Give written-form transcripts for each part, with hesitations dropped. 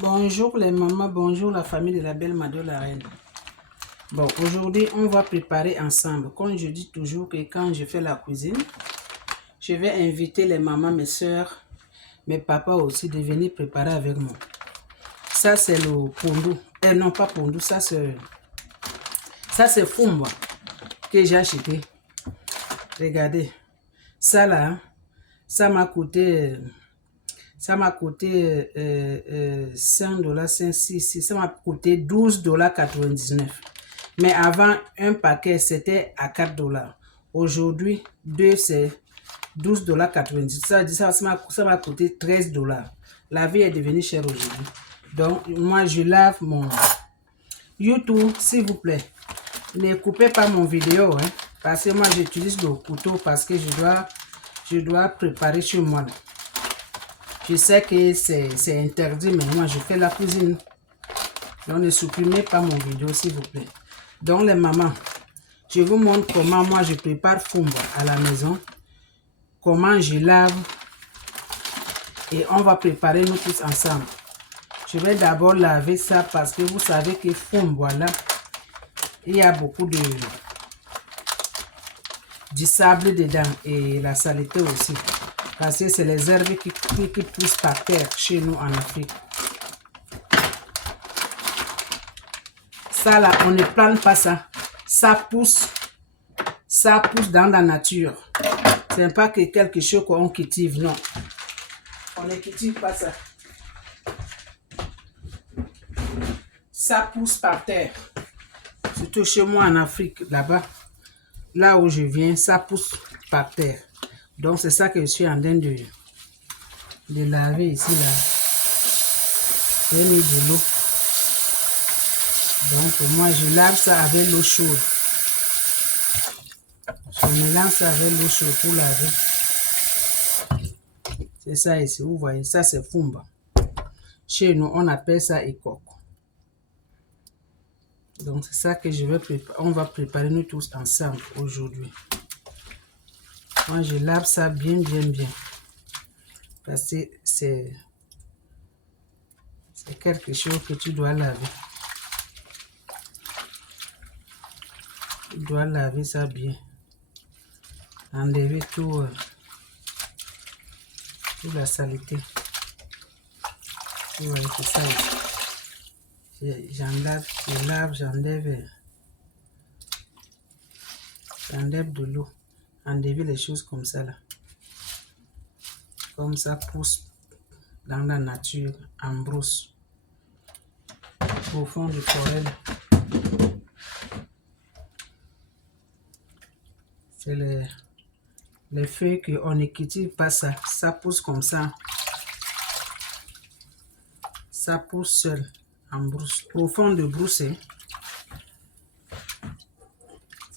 Bonjour les mamans, bonjour la famille de la belle Mado la reine. Bon, aujourd'hui, on va préparer ensemble. Comme je dis toujours que quand je fais la cuisine, je vais inviter les mamans, mes soeurs, mes papas aussi de venir préparer avec moi. Ça, c'est le pondu. Non, pas pondu, ça c'est fumba que j'ai acheté. Regardez. Ça là, ça m'a coûté... Ça m'a coûté 5 $, 5, 6, ça m'a coûté 12,99 $. Mais avant, un paquet, c'était à 4 $. Aujourd'hui, deux, c'est 12,90 $. Ça m'a coûté 13 $. La vie est devenue chère aujourd'hui. Donc, moi, je lave mon YouTube, s'il vous plaît. Ne coupez pas mon vidéo, hein, parce que moi, j'utilise le couteau parce que je dois préparer chez moi. Je sais que c'est interdit, mais moi, je fais la cuisine. Donc, ne supprimez pas mon vidéo, s'il vous plaît. Donc, les mamans, je vous montre comment moi, je prépare fumba à la maison. Comment je lave. Et on va préparer nous tous ensemble. Je vais d'abord laver ça parce que vous savez que fumba, là, il y a beaucoup du sable dedans et la saleté aussi. Parce que c'est les herbes qui poussent par terre chez nous en Afrique. Ça là, on ne plante pas ça. Ça pousse dans la nature. Ce n'est pas que quelque chose qu'on cultive, non. On ne cultive pas ça. Ça pousse par terre. Surtout chez moi en Afrique, là-bas. Là où je viens, ça pousse par terre. Donc c'est ça que je suis en train de laver ici, là. J'ai mis de l'eau. Donc pour moi, je lave ça avec l'eau chaude. Je mélange ça avec l'eau chaude pour laver. C'est ça ici, vous voyez, ça c'est fumba. Chez nous, on appelle ça écoque. Donc c'est ça que je vais préparer. On va préparer nous tous ensemble aujourd'hui. Moi, je lave ça bien. Parce que c'est quelque chose que tu dois laver. Tu dois laver ça bien. Enlever toute la saleté. Vous voyez, c'est ça ici. J'enlève de l'eau. Enlever les choses comme ça là. Comme ça pousse dans la nature, en brousse. Au fond du forêt. C'est les feuilles qu'on ne cultive pas ça. Ça pousse comme ça. Ça pousse seul en brousse. Au fond de brousse. Ce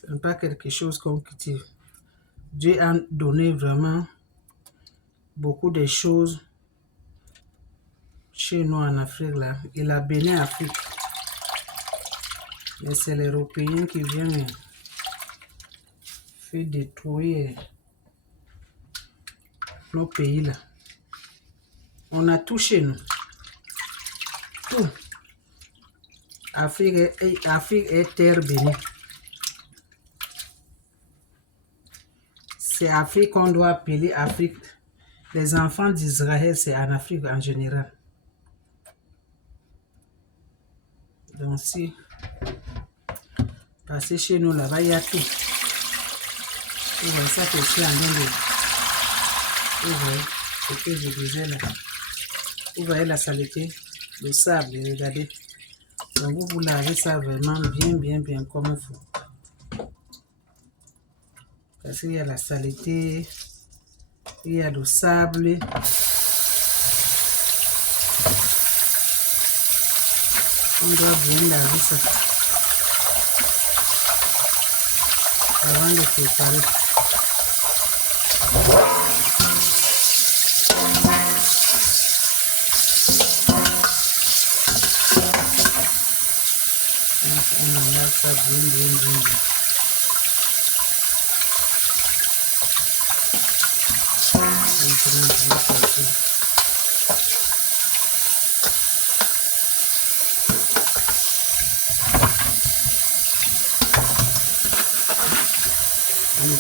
n'est pas quelque chose qu'on cultive. Dieu a donné vraiment beaucoup de choses chez nous en Afrique là. Il a béni l'Afrique. Mais c'est les Européens qui viennent faire détruire nos pays là. On a tout chez nous. Tout. Afrique est terre bénie. C'est Afrique qu'on doit appeler Afrique. Les enfants d'Israël, c'est en Afrique en général. Donc si, parce que chez nous là-bas, il y a tout. Vous voyez ça que je suis en train de... Vous voyez ce que je disais là. Vous voyez la saleté, le sable, regardez. Donc vous lavez ça vraiment bien comme il faut. Parce qu'il y a la saleté, il y a le sable. On doit bien laver ça avant de préparer. Donc on en lave ça bien.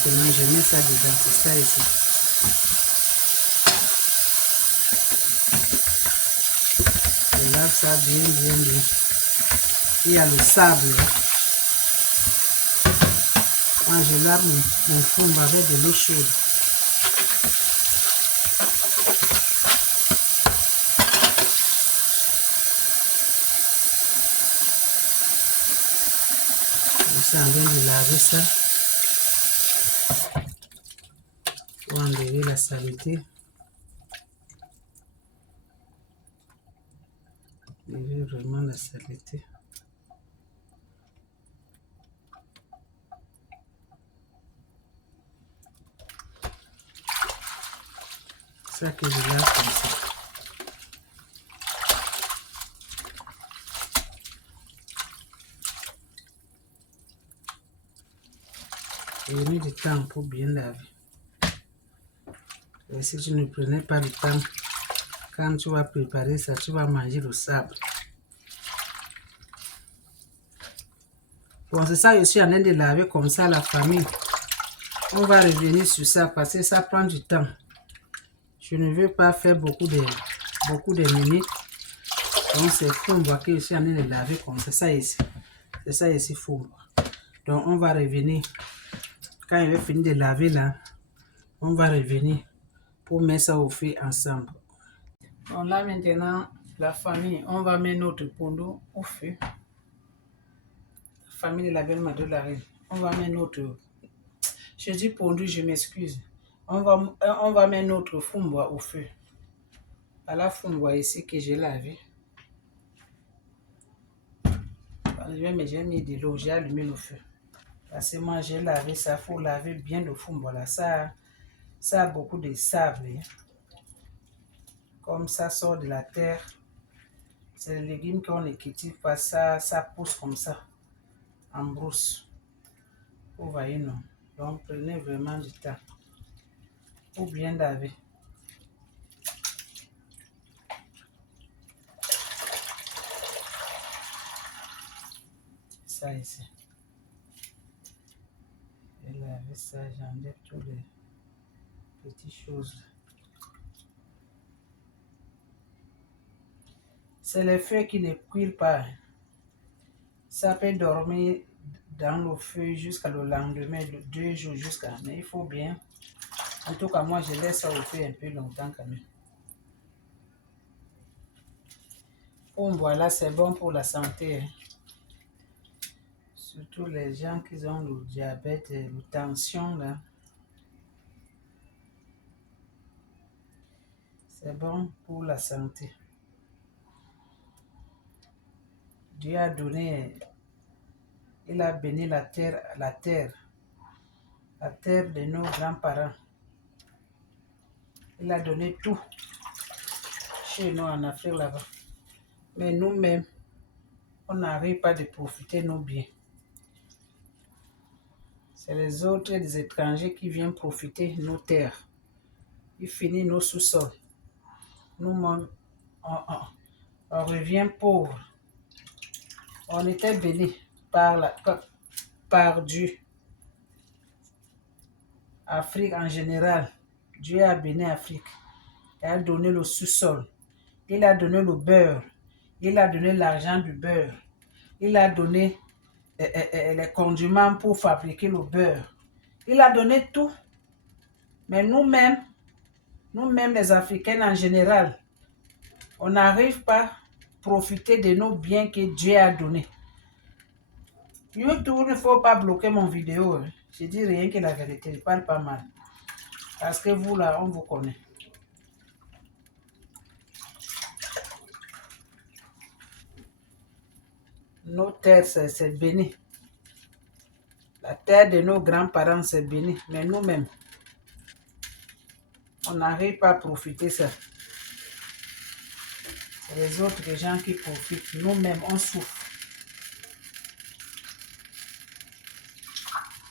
maintenant, je mets ça dedans. C'est ça ici. Je lave ça bien. Il y a le sable. Moi, je lave mon fond avec de l'eau chaude. Je suis en train de laver ça pour enlever la saleté. Enlever vraiment la saleté. C'est ça que je lave comme ça. J'ai mis du temps pour bien laver. Et si tu ne prenais pas le temps, quand tu vas préparer ça, tu vas manger le sable. Bon, c'est ça, je suis en train de laver comme ça la famille. On va revenir sur ça parce que ça prend du temps. Je ne veux pas faire beaucoup de minutes. Donc, c'est fumba que je suis en train de laver comme ça. C'est ça ici. C'est ça ici, fumba. Donc, on va revenir. Quand il va finir de laver là, on va revenir pour mettre ça au feu ensemble. Bon, là maintenant, la famille, on va mettre notre pondo au feu. La famille de la belle Madou la reine. On va mettre notre... Je dis pondu, je m'excuse. On va mettre notre fumba au feu. À la fumba ici que j'ai lavé. J'ai mis de l'eau, j'ai allumé le feu. Parce que moi j'ai lavé ça, il faut laver bien le fumba là. Ça a beaucoup de sable. Hein. Comme ça sort de la terre. C'est les légumes qu'on ne cultive pas, ça pousse comme ça, en brousse. Vous voyez, non? Donc prenez vraiment du temps pour bien laver. Ça ici. Je vais laver ça, j'enlève toutes les petites choses. C'est les feuilles qui ne cuisent pas. Ça peut dormir dans le feu jusqu'à le lendemain, 2 jours jusqu'à... Mais il faut bien. En tout cas, moi, je laisse ça au feu un peu longtemps quand même. Bon, voilà, c'est bon pour la santé. Hein. Surtout les gens qui ont le diabète et la tension, là. C'est bon pour la santé. Dieu a donné, il a béni la terre de nos grands-parents. Il a donné tout chez nous en Afrique là-bas. Mais nous-mêmes, on n'arrive pas de profiter de nos biens. C'est les autres, des étrangers qui viennent profiter de nos terres. Ils finissent nos sous-sols. Nous, on revient pauvres. On était bénis par Dieu. Afrique en général. Dieu a béni l'Afrique. Il a donné le sous-sol. Il a donné le beurre. Il a donné l'argent du beurre. Il a donné les condiments pour fabriquer le beurre. Il a donné tout. Mais nous-mêmes les Africains en général, on n'arrive pas à profiter de nos biens que Dieu a donnés. YouTube, il ne faut pas bloquer mon vidéo. Hein. Je dis rien que la vérité. Je parle pas mal. Parce que vous là, on vous connaît. Nos terres, c'est béni. La terre de nos grands-parents, c'est béni. Mais nous-mêmes, on n'arrive pas à profiter de ça. C'est les autres gens qui profitent. Nous-mêmes, on souffre.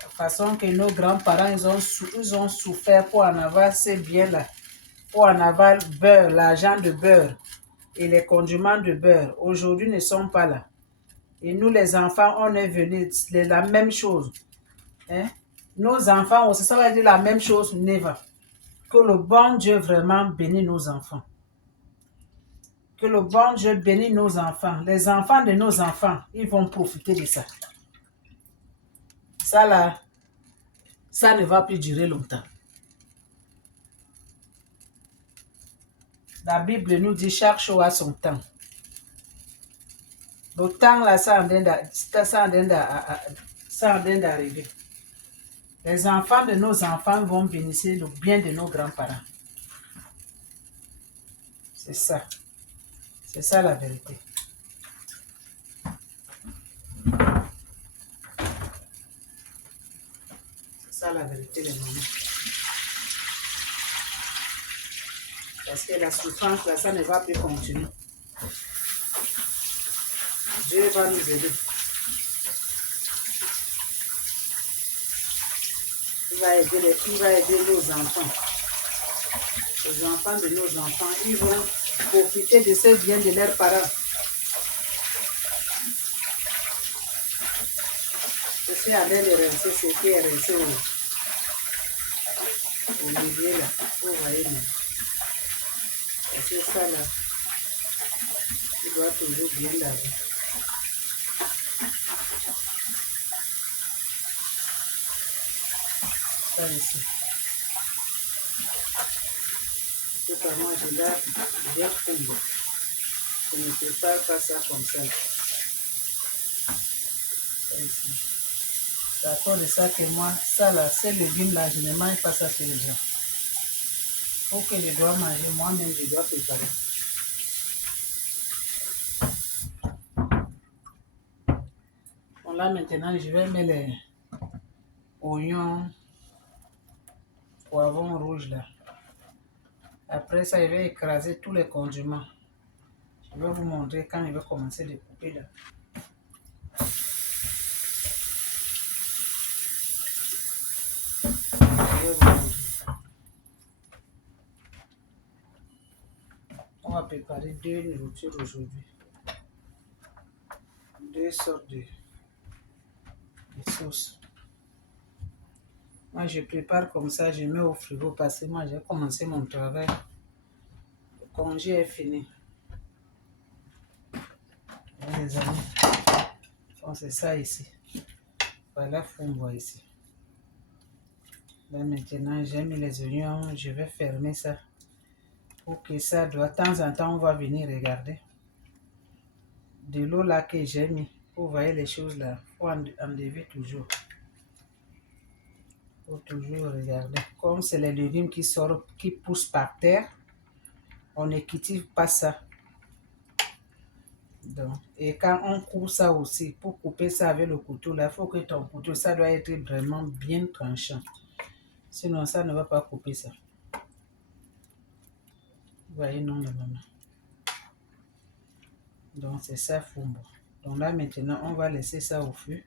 La façon que nos grands-parents, ils ont souffert pour en avoir ces biens-là. Pour en avoir le beurre, l'argent de beurre et les condiments de beurre. Aujourd'hui, ne sont pas là. Et nous, les enfants, on est venus, c'est la même chose. Hein? Nos enfants aussi, ça va dire la même chose, never. Que le bon Dieu vraiment bénisse nos enfants. Que le bon Dieu bénisse nos enfants. Les enfants de nos enfants, ils vont profiter de ça. Ça là, ça ne va plus durer longtemps. La Bible nous dit chaque chose a son temps. Le temps là, ça en train d'arriver. Les enfants de nos enfants vont bénéficier le bien de nos grands-parents. C'est ça. C'est ça la vérité. C'est ça la vérité, les mamans. Parce que la souffrance là, ça ne va plus continuer. Dieu va nous aider. Il va aider nos enfants. Les enfants de nos enfants, ils vont profiter de ce bien de leurs parents. Je suis allée les rincer, ce qui est rincé au milieu là. Vous voyez, mais c'est ça là. Il doit toujours bien laver. Ça ici. Tout à moi, je lave bien fondre. Je ne prépare pas ça comme ça. Ça ici. C'est à cause de ça que moi, ça là, ces légumes là, je ne mange pas ça chez les gens. Pour que je dois manger, moi-même, je dois préparer. Bon, là, maintenant, je vais mettre les oignons, poivrons rouges là. Après ça, je vais écraser tous les condiments. Je vais vous montrer quand je vais commencer de couper là. On va préparer 2 nourritures aujourd'hui. 2 sortes de sauces. Moi, je prépare comme ça, je mets au frigo parce que moi, j'ai commencé mon travail. Le congé est fini. Les amis. Bon, c'est ça ici. Voilà, faut voir ici. Là, maintenant, j'ai mis les oignons. Je vais fermer ça. Pour que ça doit. De temps en temps, on va venir regarder. De l'eau là que j'ai mis. Pour voir les choses là. Il faut enlever toujours. Il faut toujours regarder. Comme c'est les légumes qui sortent, qui poussent par terre, on ne cultive pas ça. Donc, et quand on coupe ça aussi, pour couper ça avec le couteau, là, il faut que ton couteau, ça doit être vraiment bien tranchant. Sinon, ça ne va pas couper ça. Vous voyez, non, la maman. Donc, c'est ça, fumbo. Donc là, maintenant, on va laisser ça au feu.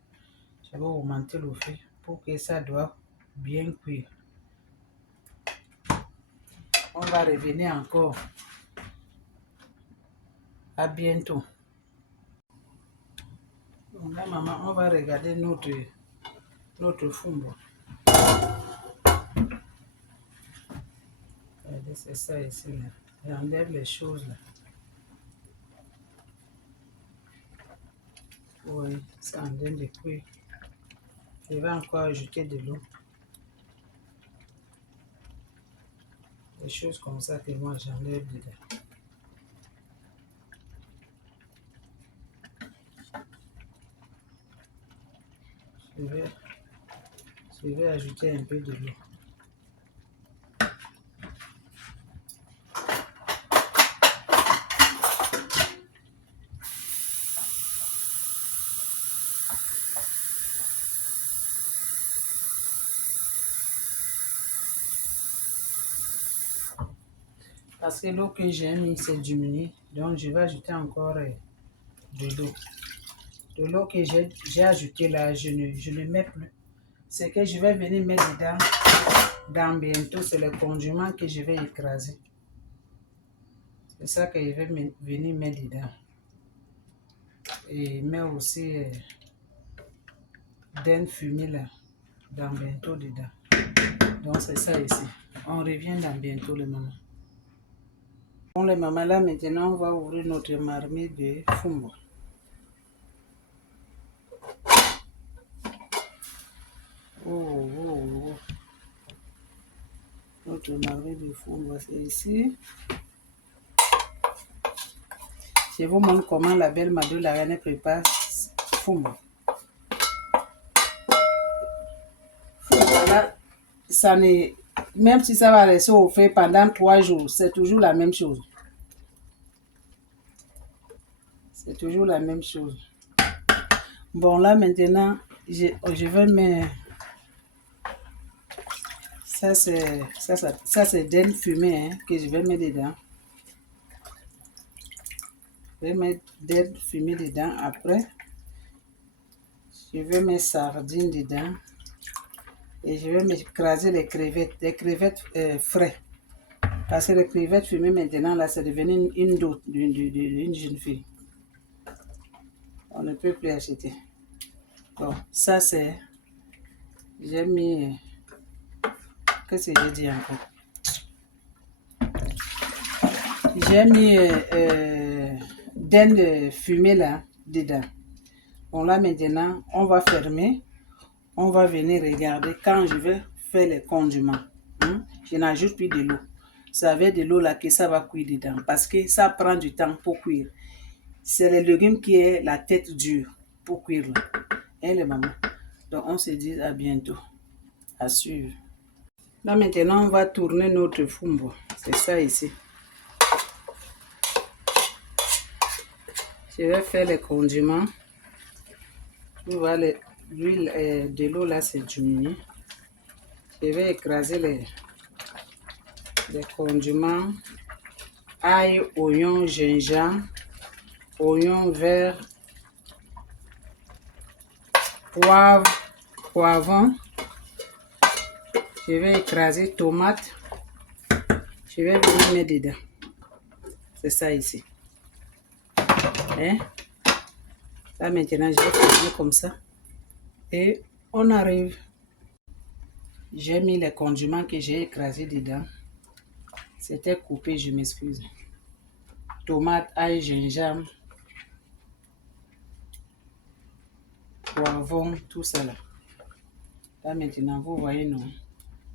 Je vais augmenter le feu pour que ça doit bien cuire. On va revenir encore. À bientôt. Donc là, maman, on va regarder notre fumbo. Regardez, c'est ça ici, là. J'enlève les choses, là. Oui, c'est en train de cuire. Je vais encore ajouter de l'eau. Des choses comme ça que moi j'enlève dedans. Je vais ajouter un peu de l'eau. Parce que l'eau que j'ai mis, c'est diminué. Donc, je vais ajouter encore de l'eau. De l'eau que j'ai ajouté là, je ne mets plus. Ce que je vais venir mettre dedans, dans bientôt, c'est le condiment que je vais écraser. C'est ça que je vais venir mettre dedans. Et mettre aussi d'un fumé là. dans bientôt dedans. Donc c'est ça ici. On revient dans bientôt les mamans. Bon les mamans, là maintenant on va ouvrir notre marmite de fumbo. Oh. Notre marmite de fumbo, c'est ici. Je vous montre comment la belle Madou la reine prépare fumbo. Voilà, ça n'est, même si ça va rester au frais pendant 3 jours, c'est toujours la même chose. C'est toujours la même chose. Bon, là maintenant, je vais mettre... Ça, c'est dinde fumée hein, que je vais mettre dedans. Je vais mettre dinde fumée dedans. Après, je vais mettre sardines dedans. Et je vais m'écraser les crevettes frais. Parce que les crevettes fumées maintenant, là, c'est devenu une dot d'une jeune fille. On ne peut plus acheter. Bon, ça c'est... J'ai mis... Qu'est-ce que j'ai dit encore? J'ai mis dinde fumée là, dedans. Bon, là maintenant, on va fermer. On va venir regarder quand je vais faire les condiments. Je n'ajoute plus de l'eau. C'est avec de l'eau là que ça va cuire dedans. Parce que ça prend du temps pour cuire. C'est le légume qui est la tête dure pour cuire là. Hein les mamans? Donc on se dit à bientôt. À suivre. Là maintenant on va tourner notre fumbo. C'est ça ici. Je vais faire les condiments. Tu vois l'huile de l'eau là c'est diminué. Je vais écraser les condiments. Ail, oignon, gingembre, oignon vert, poivre, poivron. Je vais écraser tomate. Je vais venir mettre dedans. C'est ça ici. Hein? Là maintenant, je vais tourner comme ça. Et on arrive. J'ai mis les condiments que j'ai écrasés dedans. C'était coupé, je m'excuse. Tomate, ail, gingembre, poivron, tout ça là. Là maintenant, vous voyez non.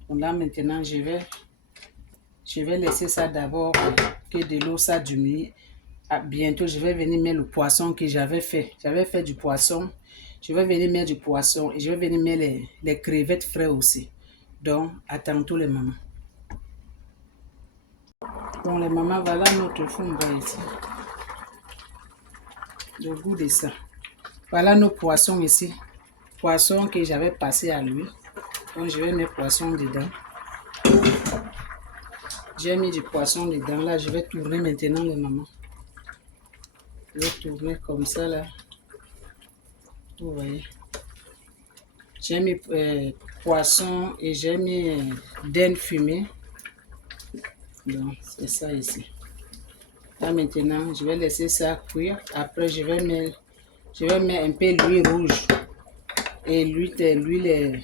Donc là maintenant, je vais laisser ça d'abord que de l'eau ça diminue. Bientôt, je vais venir mettre le poisson que j'avais fait. J'avais fait du poisson. Je vais venir mettre du poisson et je vais venir mettre les crevettes frais aussi. Donc, à tantôt les mamans. Bon, les mamans, voilà notre fumbo ici. Le goût de ça. Voilà nos poissons ici. Poisson que j'avais passé à l'huile. Donc, je vais mettre poisson dedans. J'ai mis du poisson dedans. Là, je vais tourner maintenant les mamans. Je vais tourner comme ça là. Vous voyez. J'ai mis poisson et j'ai mis dinde fumée. Donc, c'est ça ici. Là maintenant, je vais laisser ça cuire. Après, je vais mettre un peu d'huile rouge. Et l'huile.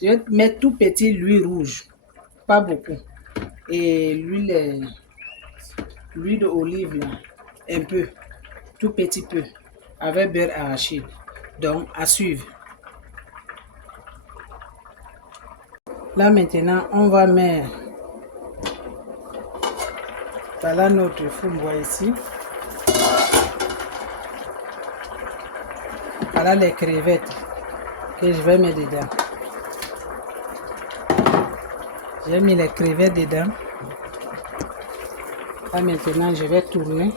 Je vais mettre tout petit l'huile rouge. Pas beaucoup. Et l'huile d'olive là. Un peu. Tout petit peu. Avec beurre arachide. Donc, à suivre. Là maintenant, on va mettre... Voilà notre fumbo ici. Voilà les crevettes que je vais mettre dedans. J'ai mis les crevettes dedans. Là maintenant, je vais tourner.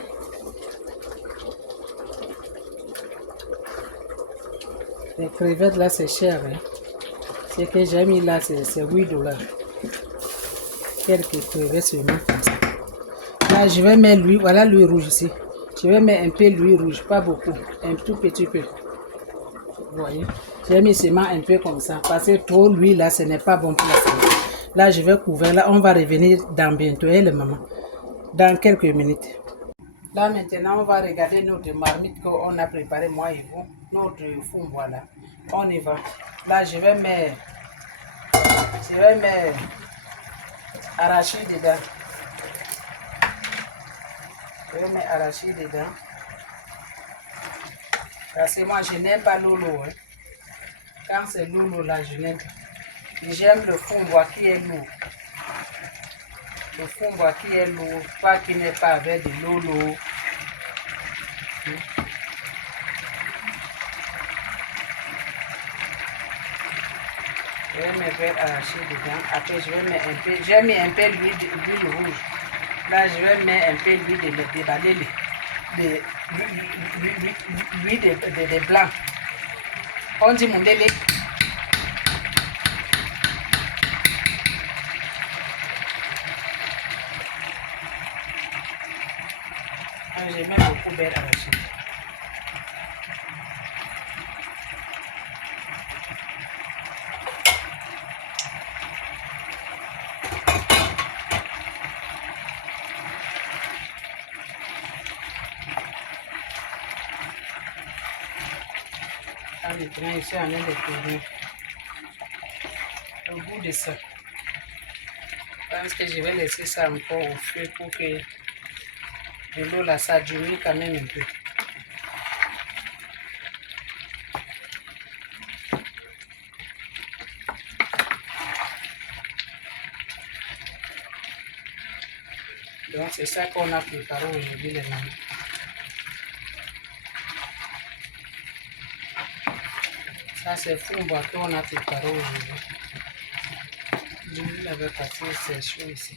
Les crevettes là, c'est cher. Hein? Ce que j'ai mis là, c'est 8 $. Quelques crevettes seulement comme ça. Là, je vais mettre l'huile. Voilà l'huile rouge ici. Je vais mettre un peu l'huile rouge, pas beaucoup. Un tout petit peu. Vous voyez? J'ai mis seulement un peu comme ça. Parce que trop l'huile là, ce n'est pas bon pour la santé. Là, je vais couvrir. Là, on va revenir dans bientôt, hein, les mamans. Dans quelques minutes. Là, maintenant, on va regarder notre marmite qu'on a préparée, moi et vous. notre fond, voilà. On y va. Là, je vais mettre arachide dedans. Je vais mettre arachide dedans. Parce que moi, je n'aime pas l'eau. Hein. Quand c'est l'eau, là, je n'aime pas. J'aime le fond bois qui est lourd. Le fond bois qui est lourd, pas qui n'est pas avec de l'eau. Je vais mettre arracher dedans. Après, je vais mettre un peu. J'ai mis un peu d'huile rouge. Là, je vais mettre un peu d'huile de déballer l'huile de blanc. On dit mon délai. Je mets beaucoup d'air arraché. Maintenant, je suis en train de tourner. Au bout de ça, je pense que je vais laisser ça encore au feu pour que de l'eau là, ça diminue quand même un peu. Donc, c'est ça qu'on a préparé aujourd'hui, les mamans. Ça, c'est fou bois qu'on a préparé aujourd'hui. L'huile avait passé, c'est chaud ici.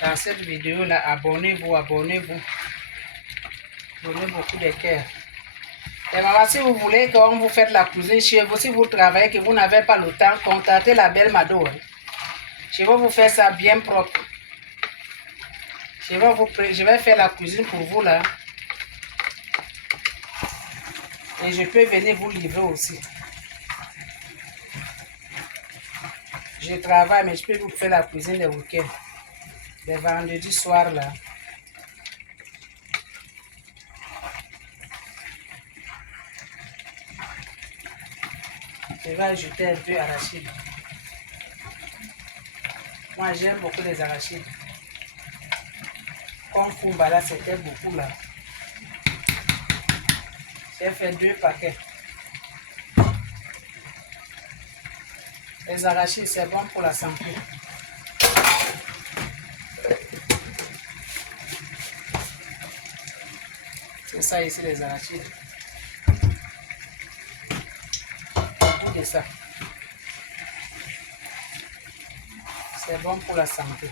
Dans cette vidéo-là, abonnez-vous. Donnez beaucoup de cœur. Et maman, si vous voulez qu'on vous fasse la cuisine chez vous, si vous travaillez, que vous n'avez pas le temps, contactez la belle Mado. Je vais vous faire ça bien propre. Je vais faire la cuisine pour vous là. Et je peux venir vous livrer aussi. Je travaille, mais je peux vous faire la cuisine les week-ends. Les vendredis soirs là. Je vais ajouter un peu d'arachide. Moi, j'aime beaucoup les arachides. Comme Fumba là, c'était beaucoup là. J'ai fait 2 paquets. Les arachides, c'est bon pour la santé. C'est ça ici, les arachides. Beaucoup de ça. C'est bon pour la santé.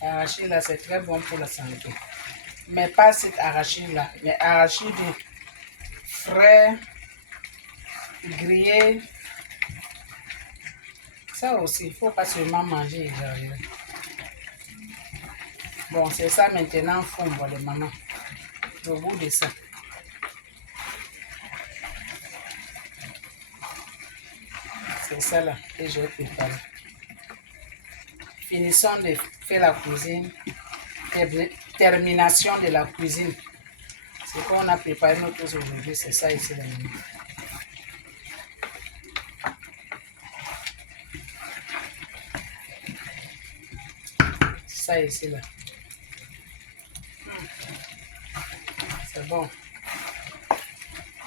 L'arachide là, c'est très bon pour la santé. Mais pas cet arachide là. Mais arachide frais, grillé. Ça aussi, il ne faut pas seulement manger. Bon, c'est ça maintenant, fondre les mamans. Au bout de ça. C'est ça là que j'ai préparé. Finissons de faire la cuisine. Termination de la cuisine. Ce qu'on a préparé nous tous aujourd'hui, c'est ça ici les mamans. Ça ici là. C'est bon.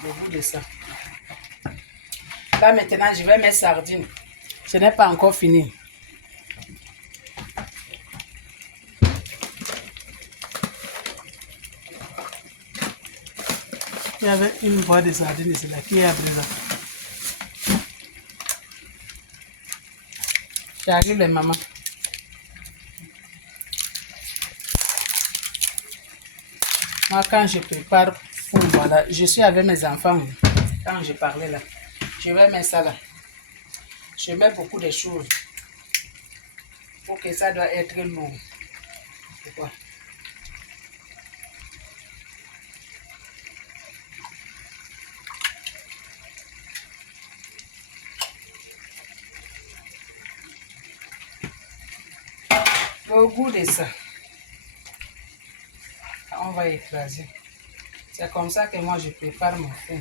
Au bout de ça. Là maintenant, je vais mettre sardines. Ce n'est pas encore fini. Il y avait une boîte de sardines ici là qui est à présent. J'arrive les mamans. Moi, quand je prépare, voilà, je suis avec mes enfants. Quand je parlais là, je vais mettre ça là. Je mets beaucoup de choses pour que ça doit être lourd. C'est quoi? Au goût de ça, on va écraser. C'est comme ça que moi je prépare mon four.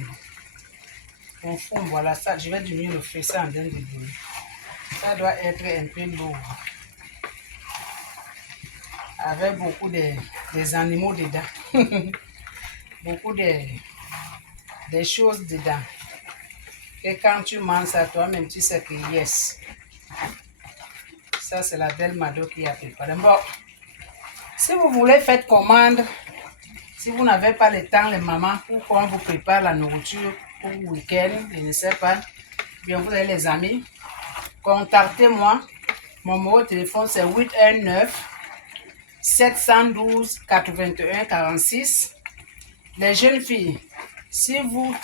Mon four, voilà ça. Je vais diminuer le feu, ça en train de brûler. Ça doit être un peu lourd. Avec beaucoup des animaux dedans. Beaucoup de choses dedans. Et quand tu manges ça, toi-même, tu sais que yes. Ça, c'est la belle Mado qui a préparé. Bon, si vous voulez faire commande, si vous n'avez pas le temps, les mamans, pour qu'on vous prépare la nourriture pour le week-end, je ne sais pas, bien vous avez les amis, contactez-moi. Mon numéro de téléphone, c'est 819 712 81 46. Les jeunes filles, si vous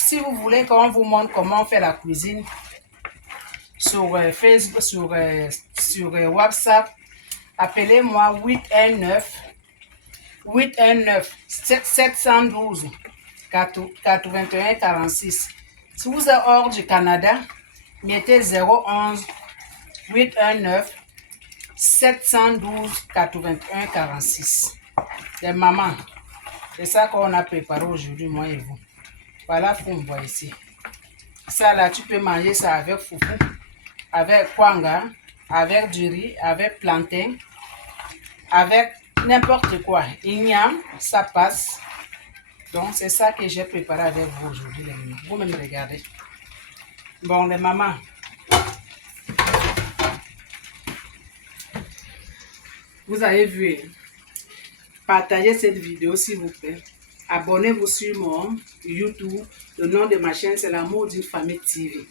voulez qu'on vous montre comment on fait la cuisine sur Facebook, sur WhatsApp, appelez-moi 819 712 81 46. Si vous êtes hors du Canada, mettez 011 819 712 81 46. Les mamans, c'est ça qu'on a préparé aujourd'hui, moi et vous. Voilà, faut me voir ici. Ça là, tu peux manger ça avec foufou, avec kwanga, avec du riz, avec plantain, avec n'importe quoi. Igname, ça passe. Donc, c'est ça que j'ai préparé avec vous aujourd'hui, les mamans. Vous-même regardez. Bon, les mamans. Vous avez vu. Partagez cette vidéo, s'il vous plaît. Abonnez-vous sur mon YouTube. Le nom de ma chaîne, c'est L'amour d'une famille TV.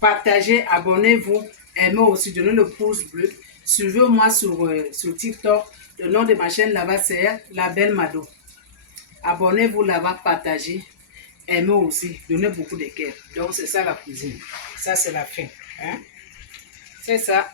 Partagez, abonnez-vous. Aimez aussi, donnez le pouce bleu. Suivez-moi sur TikTok. Le nom de ma chaîne là-bas, c'est La Belle Mado. Abonnez-vous là-bas, partagez. Aimez aussi, donnez beaucoup de cœur. Donc, c'est ça la cuisine. Ça, c'est la fin. Hein? C'est ça.